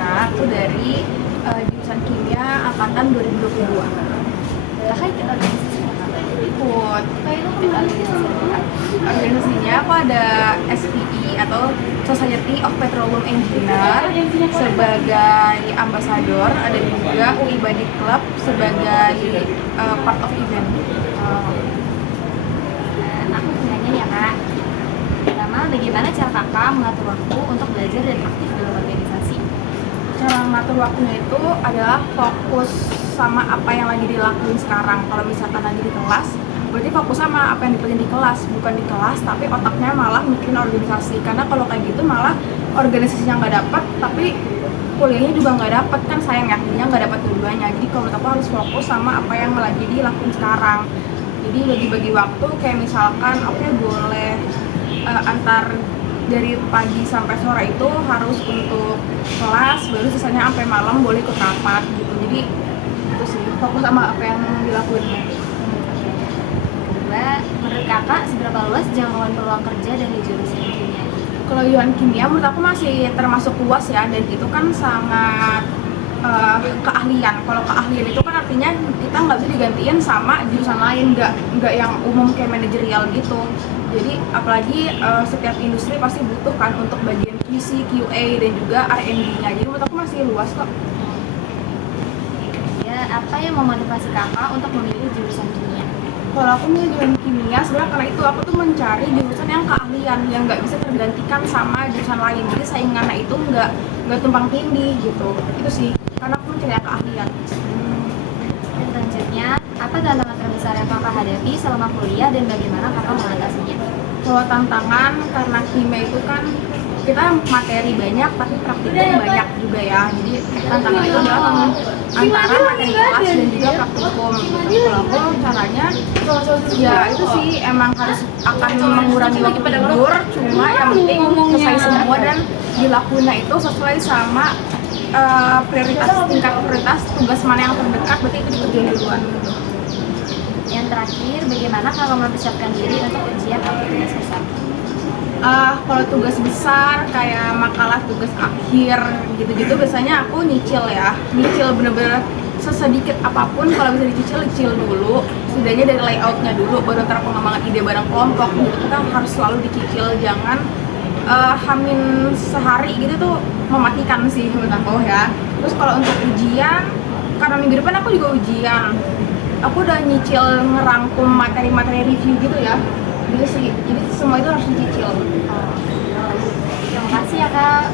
Karina, aku dari jurusan Kimia angkatan 2022. Kakak ikut organisasi apa? Ikut Ikut organisasi apa? organisasinya aku ada SPE atau Society of Petroleum Engineer sebagai ambasador, ada juga UI Body Club sebagai part of event. Nah, aku punya nih ya kak. Pertama, bagaimana cara kakak mengatur waktu untuk belajar dan aktif dalam organisasi? Cara ngatur waktunya itu adalah fokus sama apa yang lagi dilakuin sekarang. Kalau misalkan lagi di kelas, berarti fokus sama apa yang dipelajari di kelas, bukan di kelas tapi otaknya malah mikirin organisasi. Karena kalau kayak gitu malah organisasinya nggak dapat, tapi kuliahnya juga nggak dapat, kan sayang ya, jadinya nggak dapat dua-duanya. Jadi kalau menurut aku harus fokus sama apa yang lagi dilakuin sekarang. Jadi bagi-bagi waktu, kayak misalkan oke, boleh antar dari pagi sampai sore itu harus untuk kelas, baru sisanya sampai malam boleh ikut rapat gitu. Jadi itu sih, fokus sama apa yang dilakuinnya. Kedua, menurut kakak seberapa luas jangkauan peluang kerja dari jurusan kimia? Kalau jurusan kimia menurut aku masih termasuk luas ya, dan itu kan sangat keahlian. Kalau keahlian itu kan artinya kita nggak bisa digantiin sama jurusan lain, nggak yang umum kayak manajerial gitu. Jadi apalagi setiap industri pasti butuh kan untuk bagian QC, QA dan juga R&D-nya. Jadi menurut aku masih luas kok. Ya, apa yang memotivasi kakak untuk memilih jurusan kimia? Kalau aku milih jurusan kimia sebenarnya karena itu aku tuh mencari jurusan yang keahlian yang nggak bisa tergantikan sama jurusan lain. Jadi saingannya itu nggak tumpang tindih gitu. Itu sih, karena aku mencari yang keahlian. Dan selanjutnya, apa tantangan terbesar yang kakak hadapi selama kuliah dan bagaimana kakak mengatasinya? Kalau tantangan, karena kimia itu kan kita materi banyak tapi praktikum banyak juga ya. Jadi tantangan itu adalah antara materi kelas dan juga praktikum. Kalau aku caranya ya itu sih emang harus akan mengurangi waktu tidur, cuma yang penting selesai semua dan dilakuinnya itu sesuai sama tingkat prioritas tugas mana yang terdekat, berarti itu dikerjain duluan. Yang terakhir, bagaimana kakak mempersiapkan diri untuk ujian atau tugas besar? Kalau tugas besar kayak makalah tugas akhir gitu-gitu biasanya aku nyicil bener-bener sesedikit apapun. Kalau bisa dicicil dulu, setidaknya dari layoutnya dulu, baru ntar pengembangan ide bareng kelompok gitu. Kita harus selalu dicicil, jangan hamin sehari gitu tuh mematikan sih menurut aku ya. Terus kalau untuk ujian, karena minggu depan aku juga ujian, aku udah nyicil ngerangkum materi-materi review gitu ya. Jadi semua itu harus dicicil. Terima kasih ya kak.